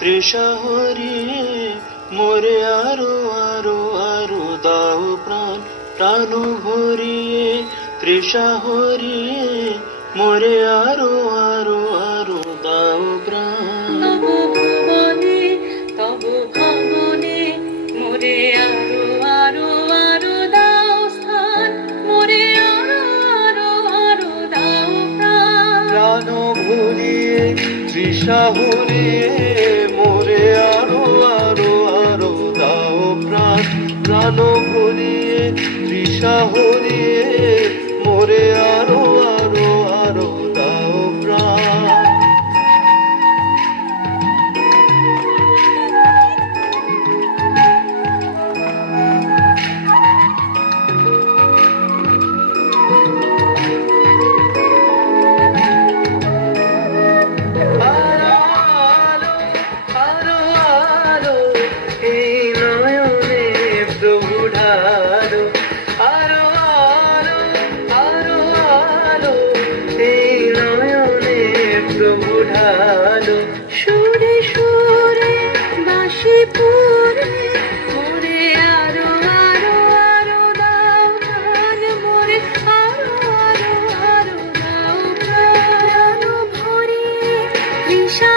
তৃষা হরিয়ে মোরে আরো আরো আরো দাও প্রাণ প্রাণ ভরিয়ে তৃষা হরিয়ে মোরে আরো আরো আরো দাও প্রাণ তবু ভুবনে তবু ভবনে মোরে আরো আরো আরো দাও স্থান মোরে আরো আরো আরো দাও প্রাণ প্রাণ ভরিয়ে তৃষা হরিয়ে মোরে আরো আরো আরো দাও প্রাণ প্রাণ ভরিয়ে তৃষা হরিয়ে মোরে আরো আরো আরো দাও প্রাণ সুরে সুরে বাঁশি পুরে মোরে আরো আরো আরো দাও প্রাণ মোরে আরো আরো আরো দাও প্রাণ ভরিয়ে তৃষা